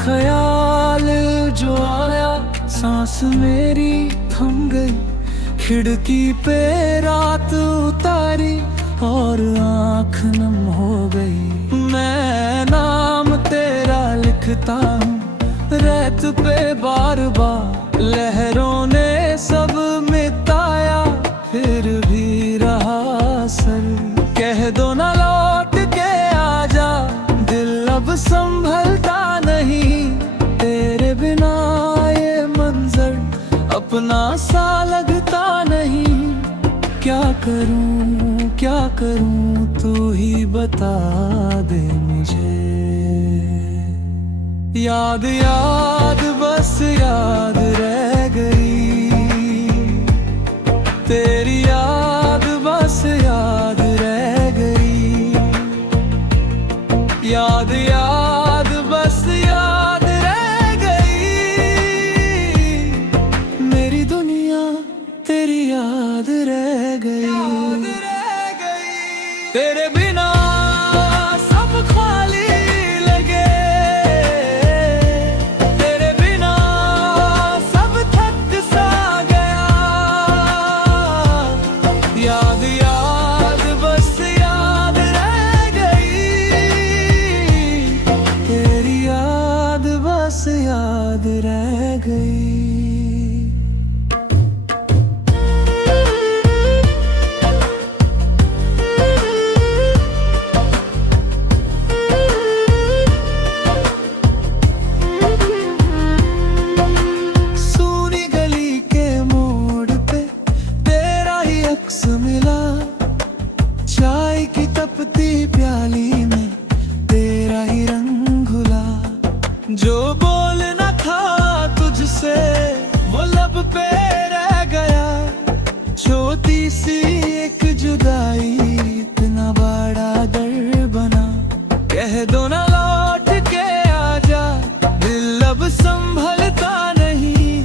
ख्याल जो आया सांस मेरी थम गई, खिड़की पे रात उतारी और आँख नम हो गई। मैं नाम तेरा लिखता हूँ रेत पे बार बार, लहरों ने सब मिटाया फिर भी रहा असर। कह दो ना लौट के आजा, दिल अब संभलता नहीं, तेरे बिना ये मंजर अपना सा लगता नहीं। क्या करूं तू ही बता दे मुझे। याद याद बस याद रह गई, तेरी याद बस याद रह गई। याद याद बस याद रह गई, मेरी दुनिया तेरी याद रह गई। तेरे बिना सब खाली लगे, तेरे बिना सब थक सा गया। याद याद बस याद रह गई, तेरी याद बस याद रह गई। चाय की तपती प्याली में तेरा ही रंग घुला, जो बोलना था तुझसे वो लब पे रह गया। छोटी सी एक जुदाई इतना बड़ा दर्द बना, कह दो ना लौट के आजा, दिल अब संभलता नहीं,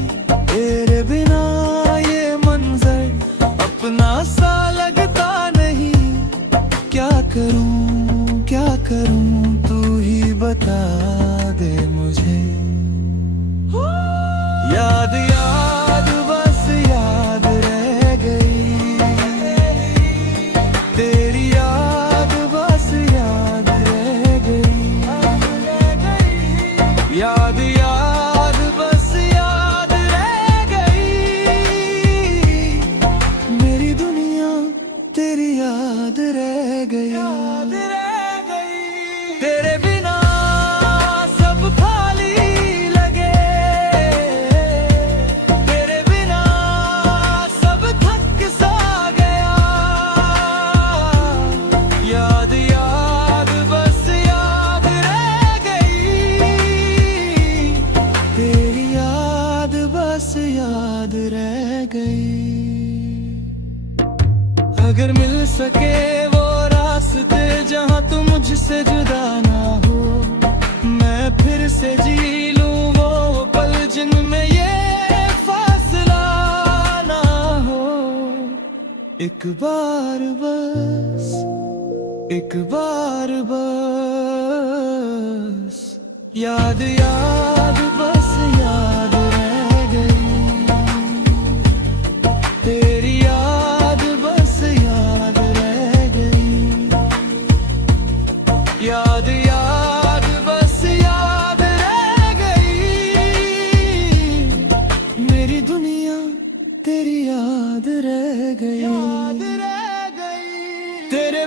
तेरे बिना ये मंजर अपना सा लगता नहीं। क्या करूं तू ही बता दे मुझे। याद याद बस याद रह गई, तेरी याद बस याद रह गई। याद याद बस याद रह गई, मेरी दुनिया तेरी याद रह गई। तेरे बिना सब खाली लगे, तेरे बिना सब थक सा गया। याद याद बस याद रह गई, तेरी याद बस याद रह गई। अगर मिल सके वो रास्ते जहाँ तू मुझसे जुदा ना हो, मैं फिर से जी लूं वो पल जिनमें ये फासला ना हो। एक बार बस याद याद बस याद रह गई, तेरी याद बस याद रह गई। याद याद बस याद रह गई, मेरी दुनिया तेरी याद रह गई। तेरे